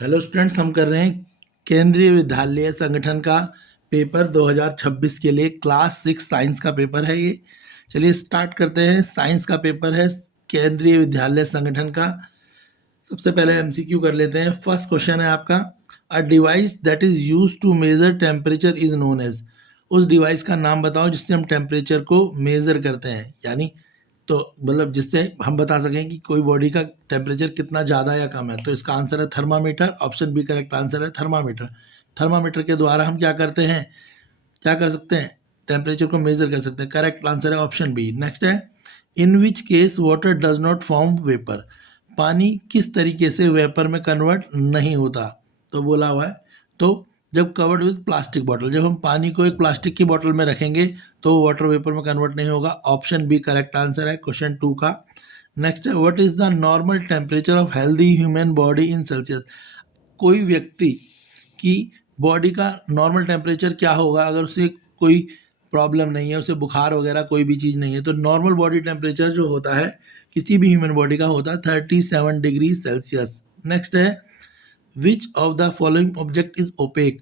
Hello students, हम कर रहे हैं केंद्रीय विद्यालय संगठन का पेपर 2026 के लिए क्लास 6 साइंस का पेपर है ये। चलिए स्टार्ट करते हैं। साइंस का पेपर है केंद्रीय विद्यालय संगठन का। सबसे पहले एमसीक्यू कर लेते हैं। फर्स्ट क्वेश्चन है आपका, a device that is use to measure temperature is known as. उस डिवाइस का नाम बताओ जिससे हम टेम्परेचर को मेजर करते हैं, यानी तो मतलब जिससे हम बता सकें कि कोई बॉडी का टेम्परेचर कितना ज़्यादा या कम है। तो इसका आंसर है thermometer. Option B correct answer है, थर्मामीटर। थर्मामीटर के द्वारा हम क्या करते हैं, क्या कर सकते हैं, टेम्परेचर को मेजर कर सकते हैं। करेक्ट आंसर है ऑप्शन बी। नेक्स्ट है, in which case water does not form vapour. पानी किस तरीके से वेपर में कन्वर्ट नहीं होता, तो बोला हुआ है तो जब कवर्ड विथ प्लास्टिक बॉटल, जब हम पानी को एक प्लास्टिक की बॉटल में रखेंगे तो वाटर वेपर में कन्वर्ट नहीं होगा। ऑप्शन बी करेक्ट आंसर है क्वेश्चन 2 का। नेक्स्ट है, what is the normal temperature of healthy human body in Celsius. कोई व्यक्ति की बॉडी का नॉर्मल टेम्परेचर क्या होगा अगर उसे कोई प्रॉब्लम नहीं है, उसे बुखार वगैरह कोई भी चीज़ नहीं है। तो नॉर्मल बॉडी टेम्परेचर जो होता है किसी भी ह्यूमन बॉडी का होता है 37 डिग्री सेल्सियस। नेक्स्ट है, which of the following object is opaque.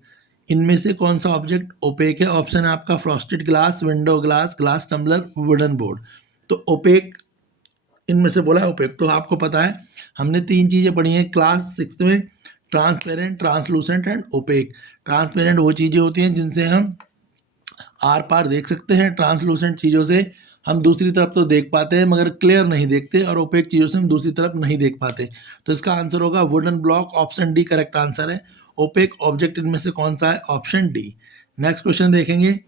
इनमें से कौन सा ऑब्जेक्ट ओपेक है। ऑप्शन है आपका frosted glass, window glass, glass tumbler, wooden board. तो ओपेक इनमें से बोला है ओपेक। तो आपको पता है हमने 3 चीज़ें पढ़ी हैं क्लास 6 में, transparent, translucent and opaque. Transparent वो चीज़ें होती हैं जिनसे हम आर पार देख सकते हैं, ट्रांसलूसेंट चीज़ों से हम दूसरी तरफ तो देख पाते हैं मगर क्लियर नहीं देखते, और ओपेक चीज़ों से हम दूसरी तरफ नहीं देख पाते। तो इसका आंसर होगा wooden block. Option D correct answer है। ओपेक ऑब्जेक्ट इनमें से कौन सा है, ऑप्शन डी। नेक्स्ट क्वेश्चन देखेंगे,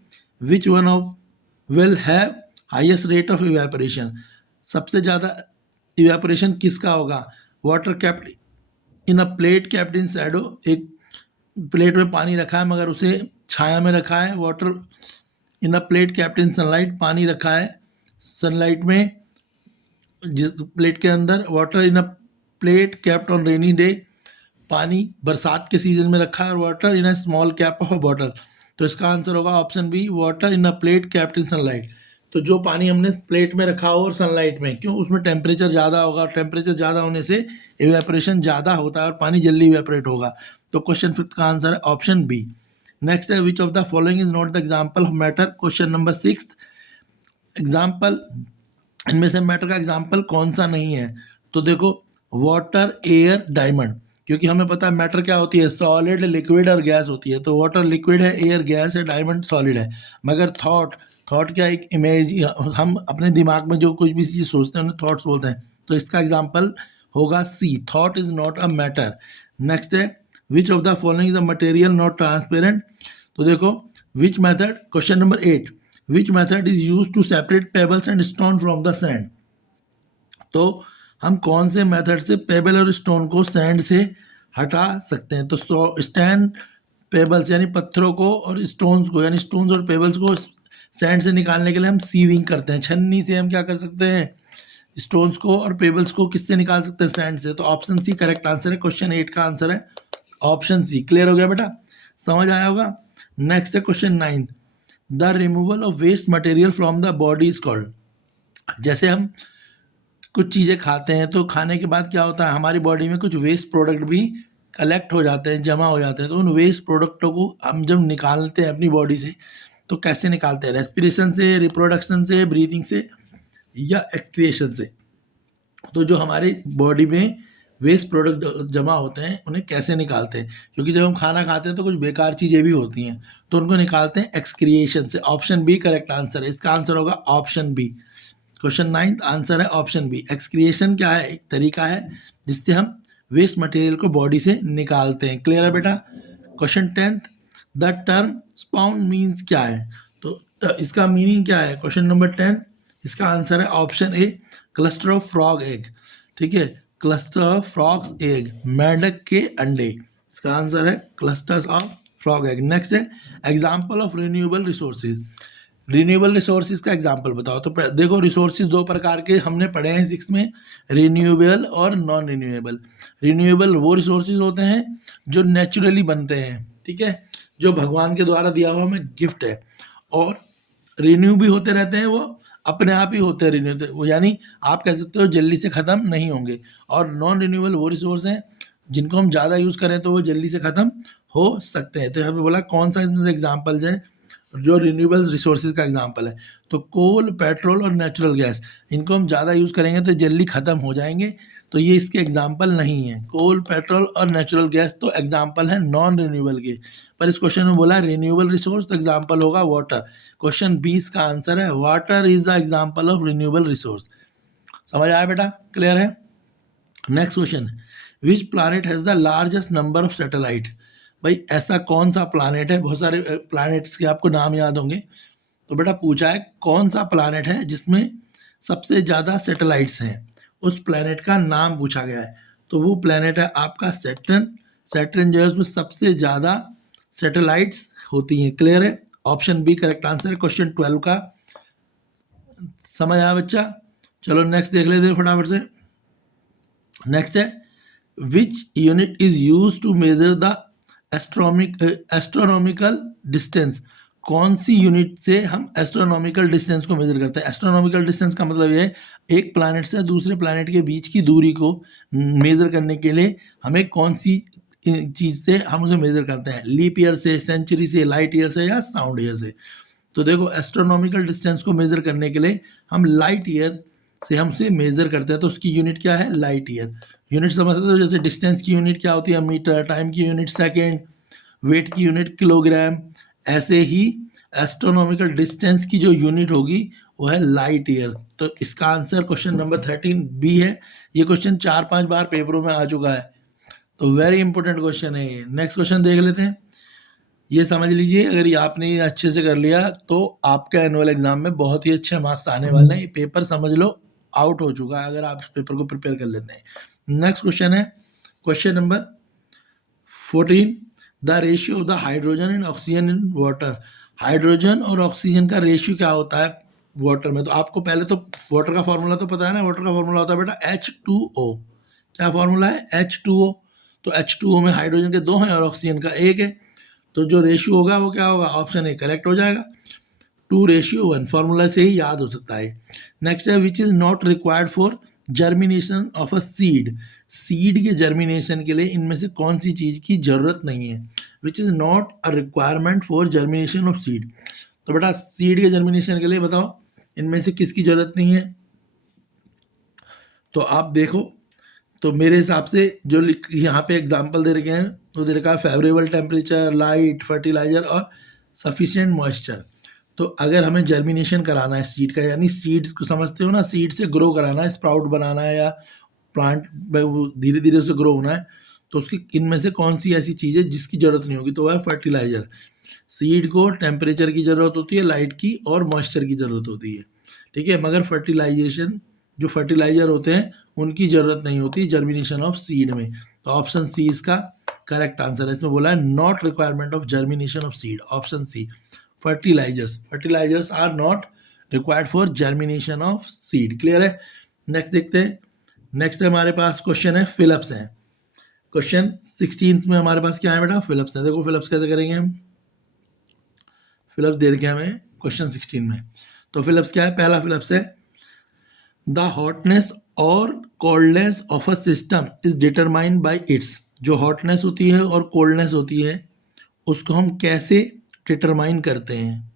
which one of will have highest rate of evaporation. सबसे ज़्यादा इवेपोरेशन किसका होगा। Water capped in a plate kept in Shadow. एक प्लेट में पानी रखा है मगर उसे छाया में रखा है। Water in a plate kept in sunlight, पानी रखा है सनलाइट में जिस प्लेट के अंदर। Water in a plate kept on rainy day, पानी बरसात के सीजन में रखा है। Water in a small cap of a bottle. तो इसका आंसर होगा option B, water in a plate kept in sunlight. तो जो पानी हमने प्लेट में रखा हो और सनलाइट में, क्यों, उसमें टेम्परेचर ज़्यादा होगा, और टेम्परेचर ज़्यादा होने से इवेपोरेशन ज़्यादा होता है और पानी जल्दी इवेपोरेट होगा। तो क्वेश्चन 5 का आंसर है ऑप्शन बी। नेक्स्ट है, which of the following is not the example of matter. Question number 6, example इनमें से मैटर का एग्जाम्पल कौन सा नहीं है। तो देखो, वाटर, एयर, डायमंड। क्योंकि हमें पता है मैटर क्या होती है, सॉलिड, लिक्विड और गैस होती है। तो वाटर लिक्विड है, एयर गैस है, डायमंड सॉलिड है। मगर थॉट, थॉट क्या, एक इमेज, हम अपने दिमाग में जो कुछ भी चीज़ सोचते हैं उन्हें थॉट्स बोलते हैं। तो इसका एग्जाम्पल होगा C, thought is not a matter. Next है, which of the following is a material not transparent. तो देखो, which method, question number 8, which method is use to separate pebbles and stone from the sand. तो हम कौन से method से payable और stone को सैंड से हटा सकते हैं। तो स्टैंड पेबल्स यानी पत्थरों को, और स्टोन्स को यानी स्टोन्स और पेबल्स को सैंड से निकालने के लिए हम सीविंग करते हैं। छन्नी से हम क्या कर सकते हैं, स्टोन्स को और पेबल्स को किससे निकाल सकते हैं, सैंड से। तो ऑप्शन सी करेक्ट आंसर है। क्वेश्चन 8 का आंसर है ऑप्शन सी। क्लियर हो गया बेटा, समझ आया होगा। नेक्स्ट है question 9, the removal of waste material from the body is called. जैसे हम कुछ चीज़ें खाते हैं तो खाने के बाद क्या होता है, हमारी बॉडी में कुछ वेस्ट प्रोडक्ट भी कलेक्ट हो जाते हैं, जमा हो जाते हैं। तो उन वेस्ट प्रोडक्टों को हम जब निकालते हैं अपनी बॉडी से, तो कैसे निकालते हैं, रेस्पिरेशन से, रिप्रोडक्शन से, ब्रीथिंग से, या एक्सक्रिएशन से। तो जो हमारी बॉडी में वेस्ट प्रोडक्ट जमा होते हैं उन्हें कैसे निकालते हैं, क्योंकि जब हम खाना खाते हैं तो कुछ बेकार चीज़ें भी होती हैं, तो उनको निकालते हैं एक्सक्रिएशन से। ऑप्शन बी करेक्ट आंसर है। इसका आंसर होगा ऑप्शन बी। क्वेश्चन 9 आंसर है ऑप्शन बी। एक्सक्रिएशन क्या है, एक तरीका है जिससे हम वेस्ट मटेरियल को बॉडी से निकालते हैं। क्लियर है बेटा। क्वेश्चन 10, द टर्म स्पाउन मीन्स क्या है। तो इसका मीनिंग क्या है, क्वेश्चन नंबर 10, इसका आंसर है option A, cluster of frog egg. ठीक है, क्लस्टर ऑफ फ्रॉग्स एग, मेंढक के अंडे। इसका आंसर है clusters of frog egg. Next है, example of renewable resources. Renewable resources का एग्जांपल बताओ। तो देखो, रिसोर्सेज दो प्रकार के हमने पढ़े हैं 6 में, रिन्यूएबल और नॉन रिन्यूएबल। रिन्यूएबल वो रिसोर्सेज होते हैं जो नेचुरली बनते हैं, ठीक है, जो भगवान के द्वारा दिया हुआ हमें गिफ्ट है, और रिन्यू भी होते रहते हैं, वो अपने आप ही होते हैं रिन्यू, वो यानी आप कह सकते हो जल्दी से ख़त्म नहीं होंगे। और नॉन रिन्यूएबल वो रिसोर्स हैं जिनको हम ज़्यादा यूज़ करें तो वो जल्दी से ख़त्म हो सकते हैं। तो यहाँ पे बोला कौन सा इसमें से एग्जाम्पल्स है जो रिन्यूएबल रिसोर्सेज का एग्जाम्पल है। तो कोल, पेट्रोल और नेचुरल गैस, इनको हम ज़्यादा यूज़ करेंगे तो जल्दी ख़त्म हो जाएंगे, तो ये इसके एग्जाम्पल नहीं है। कोल, पेट्रोल और नेचुरल गैस तो एग्जाम्पल है नॉन रिन्यूएबल के, पर इस क्वेश्चन में बोला रिन्यूएबल रिसोर्स, तो एग्जाम्पल होगा वाटर। क्वेश्चन 20 का आंसर है water is the example of renewable resource. समझ आया बेटा? क्लियर है? Next question, which planet has the largest number of satellite. भाई ऐसा कौन सा प्लानट है, बहुत सारे प्लानट्स के आपको नाम याद होंगे, तो बेटा पूछा है कौन सा प्लानट है जिसमें सबसे ज़्यादा सैटेलाइट्स हैं, उस प्लानट का नाम पूछा गया है। तो वो प्लानट है आपका सैटर्न। सैटर्न जो है उसमें सबसे ज़्यादा सैटेलाइट्स होती हैं। क्लियर है? ऑप्शन बी करेक्ट आंसर है क्वेश्चन 12 का। समझ आया बच्चा? चलो नेक्स्ट देख लेते हैं फटाफट से। नेक्स्ट है which unit is use to measure the astronomical distance. कौन सी यूनिट से हम एस्ट्रोनॉमिकल डिस्टेंस को मेजर करते हैं? एस्ट्रोनॉमिकल डिस्टेंस का मतलब ये है एक प्लैनेट से दूसरे प्लैनेट के बीच की दूरी को मेजर करने के लिए हमें कौन सी चीज़ से हम उसे मेजर करते हैं, लीप ईयर से, सेंचुरी से, लाइट ईयर से या साउंड ईयर से। तो देखो एस्ट्रोनॉमिकल डिस्टेंस को मेजर करने के लिए हम लाइट ईयर से हमसे मेजर करते हैं, तो उसकी यूनिट क्या है? Light year. यूनिट समझ सकते हो, जैसे डिस्टेंस की यूनिट क्या होती है? मीटर, टाइम की यूनिट सेकेंड, वेट की यूनिट किलोग्राम। ऐसे ही एस्ट्रोनॉमिकल डिस्टेंस की जो यूनिट होगी वो है लाइट ईयर। तो इसका आंसर क्वेश्चन नंबर 13 बी है। ये क्वेश्चन 4-5 बार पेपरों में आ चुका है, तो वेरी इंपॉर्टेंट क्वेश्चन है ये। नेक्स्ट क्वेश्चन देख लेते हैं। ये समझ लीजिए, अगर ये आपने ये अच्छे से कर लिया तो आपका एनुअल एग्जाम में बहुत ही अच्छे मार्क्स आने वाले हैं। ये पेपर समझ लो आउट हो चुका है अगर आप इस पेपर को प्रिपेयर कर लेते हैं। नेक्स्ट क्वेश्चन है question number 14, the ratio of the hydrogen and oxygen in water. Hydrogen और ऑक्सीजन का रेशियो क्या होता है वाटर में? तो आपको पहले तो वाटर का फॉर्मूला तो पता है ना। वाटर का फॉर्मूला होता है बेटा H2O। क्या फॉर्मूला है? H2O। तो H2O में हाइड्रोजन के 2 हैं और ऑक्सीजन का 1 है, तो जो रेशियो होगा वो क्या होगा? ऑप्शन ए करेक्ट हो जाएगा, 2:1। फॉर्मूला से ही याद हो सकता है। नेक्स्ट है which is not required for germination of a seed. Seed के जर्मिनेशन के लिए इनमें से कौन सी चीज़ की ज़रूरत नहीं है? Which is not a requirement for germination of seed. तो बेटा सीड के जर्मिनेशन के लिए बताओ इनमें से किसकी ज़रूरत नहीं है? तो आप देखो, तो मेरे हिसाब से जो यहाँ पे एग्जाम्पल दे रखे हैं वो दे रखा है फेवरेबल टेम्परेचर, लाइट, फर्टिलाइजर और सफिशिएंट मॉइस्चर। तो अगर हमें जर्मिनेशन कराना है सीड का, यानी सीड्स को समझते हो ना, सीड से ग्रो कराना है, स्प्राउट बनाना है या प्लांट धीरे धीरे उसे ग्रो होना है, तो उसकी इनमें से कौन सी ऐसी चीज़ है जिसकी ज़रूरत नहीं होगी? तो वह है फर्टिलाइज़र। सीड को टेम्परेचर की ज़रूरत होती है, लाइट की और मॉइस्चर की ज़रूरत होती है, ठीक है, मगर फर्टिलाइजेशन जो फर्टिलाइज़र होते हैं उनकी ज़रूरत नहीं होती जर्मिनेशन ऑफ सीड में। तो ऑप्शन सी इसका करेक्ट आंसर है। इसमें बोला है not requirement of germination of seed, option C fertilizers are not required for germination of seed. Clear है? नेक्स्ट देखते हैं। नेक्स्ट हमारे पास क्वेश्चन है फिलिप्स है। क्वेश्चन 16 में हमारे पास क्या है बेटा? फिलिप्स है। देखो फिलिप्स कैसे करेंगे हम। फिलिप्स दे रखे हमें क्वेश्चन 16 में। तो फिलिप्स क्या है? पहला फिलिप्स है द हॉटनेस और coldness of a system is determined by it's. जो हॉटनेस होती है और कोल्डनेस होती है उसको हम कैसे डिटरमाइन करते हैं,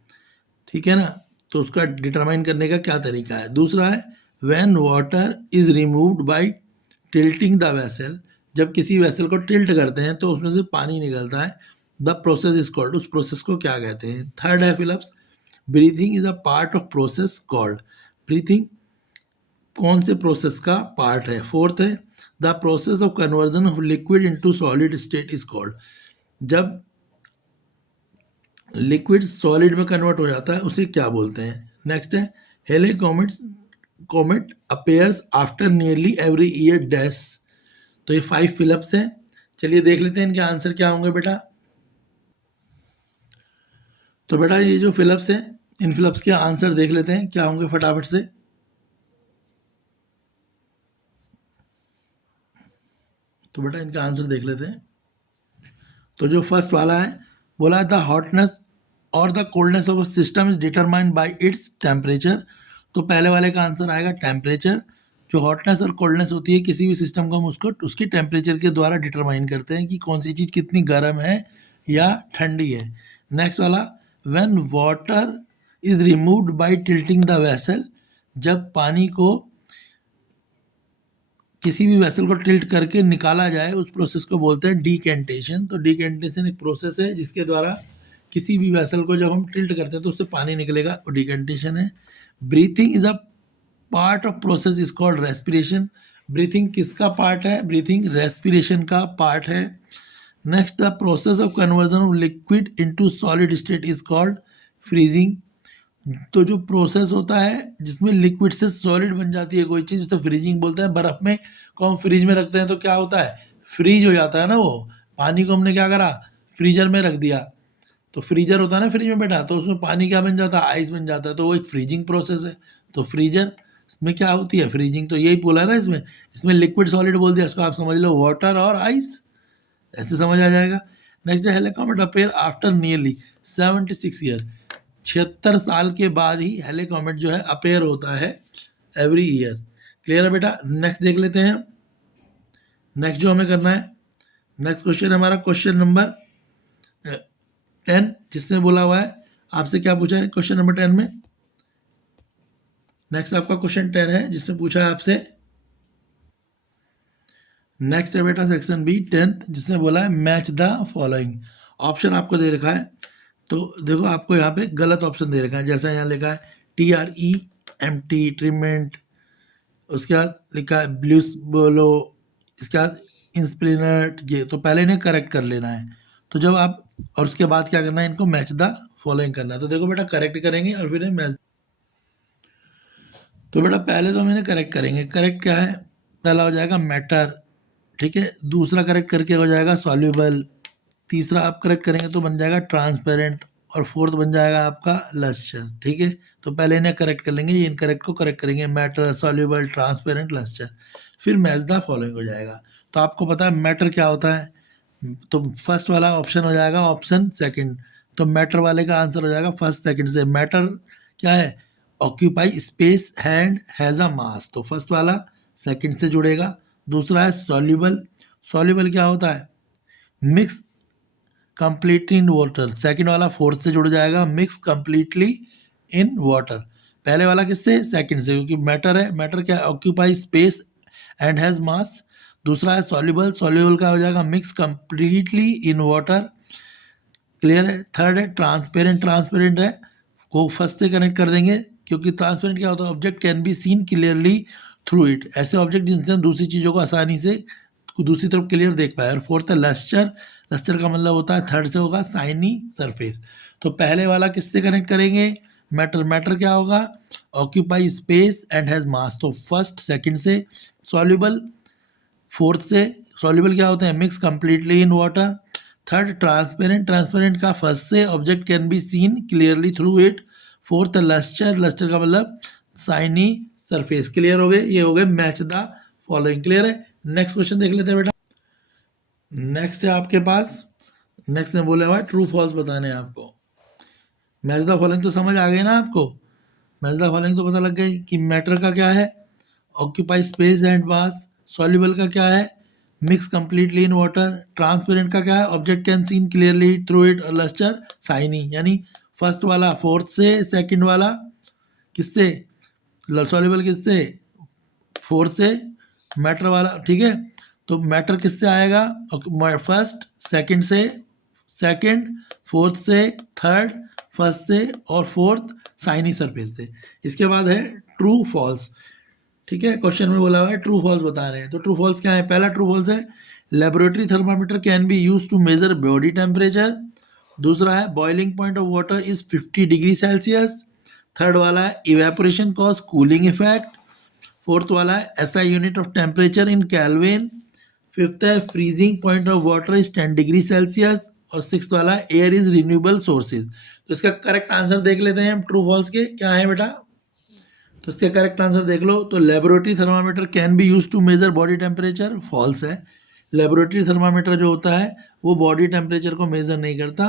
ठीक है ना? तो उसका डिटरमाइन करने का क्या तरीका है? दूसरा है when water is removed by tilting the vessel. जब किसी वेसल को टिल्ट करते हैं तो उसमें से पानी निकलता है, द प्रोसेस इज कॉल्ड। उस प्रोसेस को क्या कहते हैं? थर्ड है fill ups breathing is a part of process called. Breathing कौन से प्रोसेस का पार्ट है? फोर्थ है the process of conversion of liquid into solid state is called. जब लिक्विड सॉलिड में कन्वर्ट हो जाता है उसे क्या बोलते हैं? नेक्स्ट है हेले comet appears after nearly every year dash. तो ये 5 फिलिप्स हैं। चलिए देख लेते हैं इनके आंसर क्या होंगे बेटा। तो बेटा ये जो फिलिप्स हैं इन फिलिप्स के आंसर देख लेते हैं क्या होंगे फटाफट से। तो बेटा इनका आंसर देख लेते हैं। तो जो फर्स्ट वाला है बोला द हॉटनेस और the coldness of a system is determined by its temperature. तो पहले वाले का आंसर आएगा टेम्परेचर। जो हॉटनेस और कोल्डनेस होती है किसी भी सिस्टम को हम उसको उसकी टेम्परेचर के द्वारा डिटरमाइन करते हैं कि कौन सी चीज़ कितनी गर्म है या ठंडी है। नेक्स्ट वाला, when water is removed by tilting the vessel, जब पानी को किसी भी वेसल को टिल्ट करके निकाला जाए उस प्रोसेस को बोलते हैं डीकेंटेशन। तो डीकेंटेशन एक प्रोसेस है जिसके द्वारा किसी भी वेसल को जब हम टिल्ट करते हैं तो उससे पानी निकलेगा, वो डीकेंटेशन है। Breathing is a part of process is called respiration. Breathing किसका पार्ट है? ब्रीथिंग रेस्पिरेशन का पार्ट है। Next, the process of conversion of liquid into solid state is called freezing. तो जो प्रोसेस होता है जिसमें लिक्विड से सॉलिड बन जाती है कोई चीज़, उसे फ्रीजिंग बोलते हैं। बर्फ़ में को हम फ्रीज में रखते हैं तो क्या होता है? फ्रीज हो जाता है ना। वो पानी को हमने क्या करा? फ्रीजर में रख दिया, तो फ्रीजर होता है ना फ्रिज में बैठा, तो उसमें पानी क्या बन जाता है? आइस बन जाता है। तो वो एक फ्रीजिंग प्रोसेस है। तो फ्रीजर इसमें क्या होती है? फ्रीजिंग। तो यही बोला ना इसमें, इसमें लिक्विड सॉलिड बोल दिया, इसको आप समझ लो वाटर और आइस, ऐसे समझ आ जाएगा। नेक्स्ट है helicopter appear after nearly 76 year. 76 साल के बाद ही हेलिकॉमेट जो है अपेयर होता है एवरी ईयर। क्लियर है बेटा? नेक्स्ट देख लेते हैं। नेक्स्ट जो हमें करना है, नेक्स्ट क्वेश्चन हमारा क्वेश्चन नंबर 10, जिसमें बोला हुआ है आपसे क्या पूछा है क्वेश्चन नंबर 10 में। नेक्स्ट आपका क्वेश्चन 10 है जिसमें पूछा है आपसे, नेक्स्ट है बेटा सेक्शन बी 10th, जिसमें बोला है मैच द फॉलोइंग। ऑप्शन आपको दे रखा है, तो देखो आपको यहाँ पे गलत ऑप्शन दे रखा है। जैसा यहाँ लिखा है TREMT ट्रीटमेंट, उसके बाद लिखा है ब्लूस बोलो, इसके बाद इंस्प्लिनट, ये तो पहले इन्हें करेक्ट कर लेना है। तो जब आप, और उसके बाद क्या करना है, इनको मैच द फॉलोइंग करना है। तो देखो बेटा करेक्ट करेंगे और फिर मैच। तो बेटा पहले तो हम इन्हें करेक्ट करेंगे। करेक्ट क्या है? पहला हो जाएगा मैटर, ठीक है। दूसरा करेक्ट करके हो जाएगा सॉल्यूबल। तीसरा आप करेक्ट करेंगे तो बन जाएगा ट्रांसपेरेंट। और फोर्थ बन जाएगा आपका लस्टर, ठीक है। तो पहले इन्हें करेक्ट कर लेंगे, ये इनकरेक्ट को करेक्ट करेंगे, मैटर, सॉल्यूबल, ट्रांसपेरेंट, लस्टर। फिर मैच द फॉलोइंग हो जाएगा। तो आपको पता है मैटर क्या होता है, तो फर्स्ट वाला ऑप्शन हो जाएगा ऑप्शन सेकंड। तो मैटर वाले का आंसर हो जाएगा फर्स्ट सेकंड से। मैटर क्या है? Occupy space and has a mass, तो फर्स्ट वाला सेकंड से जुड़ेगा। दूसरा है सॉल्यूबल। सॉल्यूबल क्या होता है? Mix completely in water, second वाला फोर्थ से जुड़ जाएगा, मिक्स कंप्लीटली इन वाटर। पहले वाला किससे? सेकंड से, क्योंकि मैटर है। मैटर क्या है? ऑक्यूपाई स्पेस एंड हैज़ मास। दूसरा है सॉल्यूबल। सॉल्यूबल का हो जाएगा mix completely in water. Clear है? थर्ड है ट्रांसपेरेंट। ट्रांसपेरेंट है को फर्स्ट से कनेक्ट कर देंगे, क्योंकि ट्रांसपेरेंट क्या होता है? Object can be seen clearly through it, ऐसे ऑब्जेक्ट जिनसे हम दूसरी चीज़ों को आसानी से दूसरी तरफ क्लियर देख पाए। और फोर्थ है लस्टर। लस्टर का मतलब होता है, थर्ड से होगा साइनी सरफेस। तो पहले वाला किससे कनेक्ट करेंगे? मैटर। मैटर क्या होगा? Occupy space and has mass, तो फर्स्ट सेकंड से। सॉल्यूबल फोर्थ से। सॉल्यूबल क्या होते हैं? Mix completely in water. Third transparent. Transparent का फर्स्ट से, object can be seen clearly through it. Fourth lustre. Lustre का मतलब साइनी सरफेस। क्लियर हो गए? ये हो गए मैच द फॉलोइंग। क्लियर है? नेक्स्ट क्वेश्चन देख लेते हैं बेटा। नेक्स्ट है आपके पास, नेक्स्ट में बोला हुआ है ट्रू फॉल्स बताने हैं आपको। मैच द फॉलोइंग तो समझ आ गई ना आपको? मैच द फॉलोइंग तो पता लग गई कि मैटर का क्या है? Occupy space and mass. Soluble का क्या है? Mix completely in water. Transparent का क्या है? Object can seen clearly through it. और लस्टर साइनी, यानी फर्स्ट वाला फोर्थ से, सेकंड वाला किससे? सॉल्यूबल किससे? फोर्थ से। मैटर वाला, ठीक है। तो मैटर किससे आएगा? फर्स्ट सेकंड से, सेकंड फोर्थ से, थर्ड फर्स्ट से, और फोर्थ साइनी सरफेस से। इसके बाद है ट्रू फॉल्स, ठीक है। क्वेश्चन में बोला हुआ है ट्रू फॉल्स बता रहे हैं। तो ट्रू फॉल्स क्या है? पहला ट्रू फॉल्स है laboratory thermometer can be use to measure body temperature. दूसरा है boiling point of water is 50 degree Celsius. Third वाला है evaporation cause cooling effect. Fourth वाला है SI unit of temperature in Kelvin. Fifth है freezing point of water is 10 degree Celsius. और six वाला air is renewable sources. तो इसका correct answer देख लेते हैं हम ट्रू फॉल्स के क्या है बेटा। तो इसका करेक्ट आंसर देख लो। तो laboratory thermometer can be use to measure body temperature, false है। लेबोरेटरी थर्मामीटर जो होता है वो बॉडी टेम्परेचर को मेजर नहीं करता,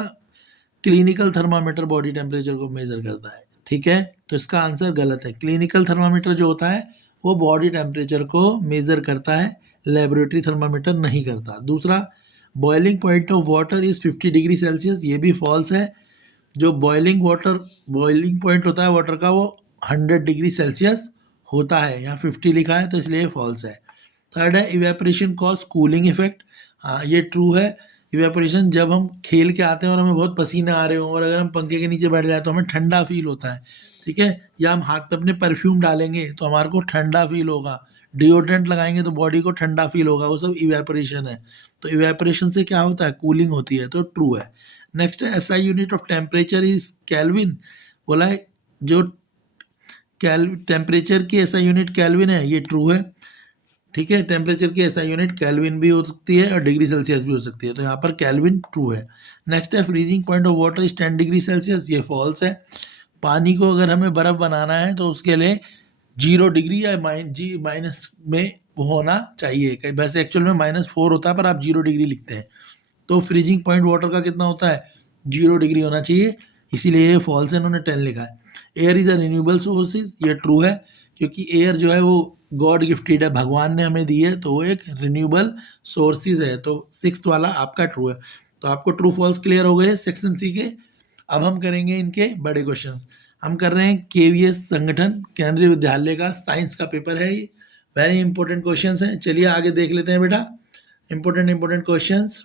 क्लिनिकल थर्मामीटर बॉडी टेम्परेचर को मेजर करता है, ठीक है। तो इसका आंसर गलत है। क्लिनिकल थर्मामीटर जो होता है वो बॉडी टेम्परेचर को मेज़र करता है, लेबोरेटरी थर्मामीटर नहीं करता। दूसरा, boiling point of water is 50 degree Celsius, ये भी फॉल्स है। जो बॉइलिंग पॉइंट होता है वाटर का वो 100 डिग्री सेल्सियस होता है, यहाँ 50 लिखा है तो इसलिए ये फॉल्स है। थर्ड है, इवेपोरेशन कॉज कूलिंग इफेक्ट, हाँ ये ट्रू है। इवेपोरेशन, जब हम खेल के आते हैं और हमें बहुत पसीना आ रहे हो और अगर हम पंखे के नीचे बैठ जाए तो हमें ठंडा फील होता है, ठीक है। या हम हाथ पे अपने परफ्यूम डालेंगे तो हमारे को ठंडा फील होगा, डिओड्रेंट लगाएंगे तो बॉडी को ठंडा फील होगा, वो सब इवेपोरेशन है। तो इवेपोरेशन से क्या होता है, कूलिंग होती है, तो ट्रू है। नेक्स्ट है, SI unit of temperature is kelvin, बोला है जो टेम्परेचर की एसआई यूनिट केल्विन है, ये ट्रू है, ठीक है। टेम्परेचर की एसआई यूनिट केल्विन भी हो सकती है और डिग्री सेल्सियस भी हो सकती है, तो यहाँ पर केल्विन ट्रू है। नेक्स्ट है, freezing point of water is 10 degree Celsius, ये फॉल्स है। पानी को अगर हमें बर्फ़ बनाना है तो उसके लिए 0 डिग्री या माइनस में होना चाहिए, वैसे एक्चुअल में -4 होता है पर आप 0 डिग्री लिखते हैं, तो फ्रीजिंग पॉइंट वाटर का कितना होता है, 0 डिग्री होना चाहिए, इसीलिए ये फॉल्स है, इन्होंने 10 लिखा है। Air is a renewable sources, ये ट्रू है, क्योंकि एयर जो है वो गॉड गिफ्टेड है, भगवान ने हमें दी है, तो वो एक रिन्यूएबल सोर्सेज है, तो 6th वाला आपका ट्रू है। तो आपको ट्रू फॉल्स क्लियर हो गए सेक्शन सी के। अब हम करेंगे इनके बड़े क्वेश्चन। हम कर रहे हैं केवीएस संगठन केंद्रीय विद्यालय का साइंस का पेपर है ये, वेरी इंपॉर्टेंट क्वेश्चंस हैं। चलिए आगे देख लेते हैं बेटा, इंपॉर्टेंट क्वेश्चंस।